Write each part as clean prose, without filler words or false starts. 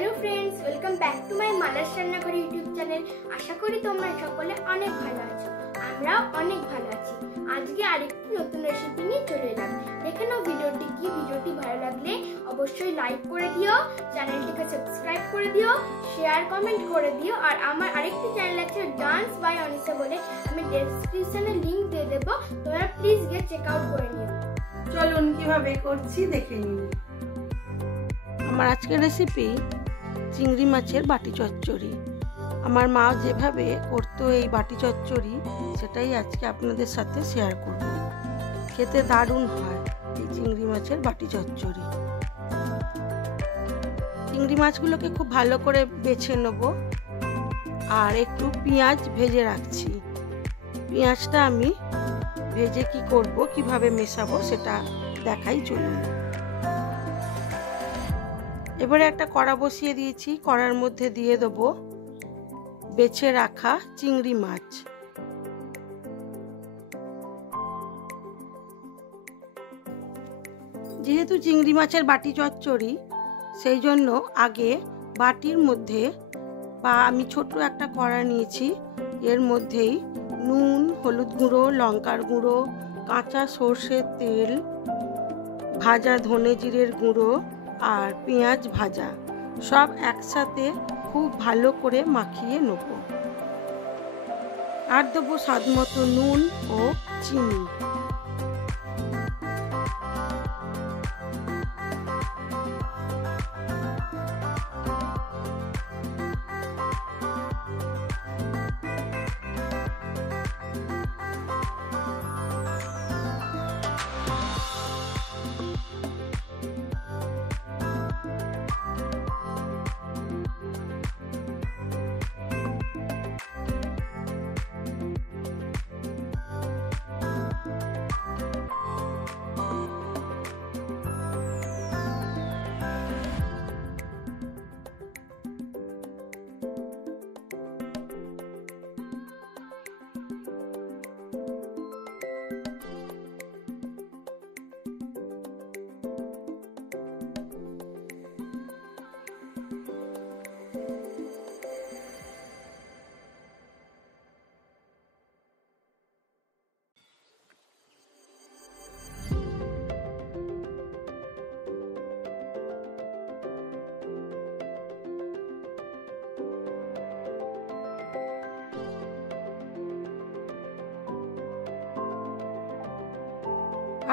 Hello friends, welcome back to my Mala's Rannaghar YouTube channel. আশা করি তোমরা সকলে অনেক ভালো আছো। আমরাও অনেক ভালো আছি। আজকে আরেকটি নতুন রেসিপি নিয়ে চলে এলাম। দেখে নাও ভিডিওটি কি। ভিডিওটি ভালো লাগলে অবশ্যই লাইক করে দিও, চ্যানেলটিকে সাবস্ক্রাইব করে দিও, শেয়ার কমেন্ট করে দিও। আর আমার আরেকটি চ্যানেল আছে ডান্স বাই অনিশা বলে, আমি ডেসক্রিপশনে লিংক দিয়ে দেব, তোমরা প্লিজ গিয়ে চেক আউট করে নিও। চলুন কিভাবে করছি দেখে নিন। আমার আজকের রেসিপি চিংড়ি মাছের বাটি চচ্চড়ি। আমার মা যেভাবে করতো এই বাটি চচ্চড়ি, সেটাই আজকে আপনাদের সাথে শেয়ার করব। খেতে দারুণ হয় এই চিংড়ি মাছের বাটি চচ্চড়ি। চিংড়ি মাছগুলোকে খুব ভালো করে বেছে নেব আর একটু পেঁয়াজ ভেজে রাখছি। পেঁয়াজটা আমি ভেজে কি করব, কিভাবে মেশাবো সেটা দেখাই। চলুন। এবারে একটা কড়া বসিয়ে দিয়েছি। কড়ার মধ্যে দিয়ে দেবো বেছে রাখা চিংড়ি মাছ। যেহেতু চিংড়ি মাছের বাটি চচ্চড়ি, সেই জন্য আগে বাটির মধ্যে বা আমি ছোট একটা কড়া নিয়েছি, এর মধ্যেই নুন, হলুদ গুঁড়ো, লঙ্কার গুঁড়ো, কাঁচা সর্ষের তেল, ভাজা ধনে জিরের গুঁড়ো আর পেঁয়াজ ভাজা সব একসাথে খুব ভালো করে মাখিয়ে নেব। আর দেবো স্বাদ মতো নুন ও চিনি।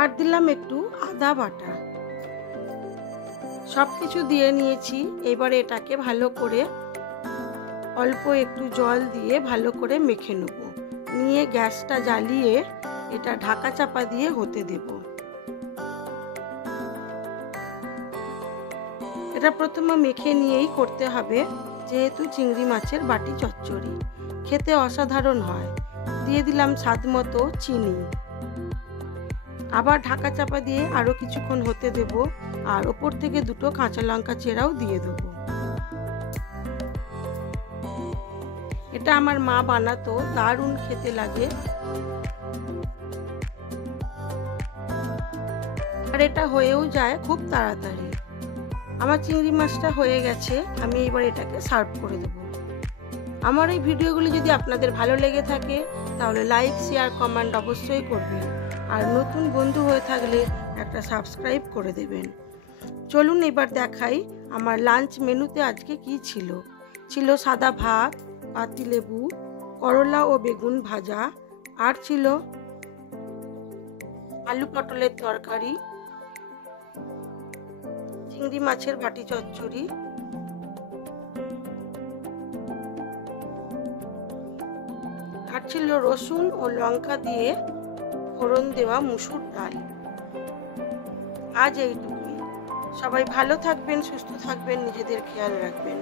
আর দিলাম একটু আদা বাটা। সবকিছু দিয়ে নিয়েছি। এবারে এটাকে ভালো করে অল্প একটু জল দিয়ে ভালো করে মেখে নেব। নিয়ে গ্যাসটা জ্বালিয়ে এটা ঢাকা চাপা দিয়ে হতে দেব। এটা প্রথমে মেখে নিয়েই করতে হবে, যেহেতু চিংড়ি মাছের বাটি চচ্চড়ি খেতে অসাধারণ হয়। দিয়ে দিলাম স্বাদ মতো চিনি। আবার ঢাকা চাপা দিয়ে আরো কিছুক্ষণ হতে দেব। আর ওপর থেকে দুটো কাঁচা লঙ্কা চেরাও দিয়ে দেব। এটা আমার মা বানাতো, দারুণ খেতে লাগে। আর এটা হয়েও যায় খুব তাড়াতাড়ি। আমার চিংড়ি মাছটা হয়ে গেছে। আমি এবার এটাকে সার্ভ করে দেব। আমার এই ভিডিওগুলি যদি আপনাদের ভালো লেগে থাকে, তাহলে লাইক, শেয়ার, কমেন্ট অবশ্যই করবেন। আর নতুন বন্ধু হয়ে থাকলে একটা সাবস্ক্রাইব করে দেবেন। চলুন এবার দেখাই আমার লাঞ্চ মেনুতে আজকে কি ছিল। ছিল সাদা ভাত, পাতিলেবু, করলা ও বেগুন ভাজা, আর ছিল আলু পটলের তরকারি, চিংড়ি মাছের বাটি চচ্চড়ি, আর ছিল রসুন ও লঙ্কা দিয়ে ফোড়ন দেওয়া মুসুর ডাল। আজ এইটুকুই। সবাই ভালো থাকবেন, সুস্থ থাকবেন, নিজেদের খেয়াল রাখবেন।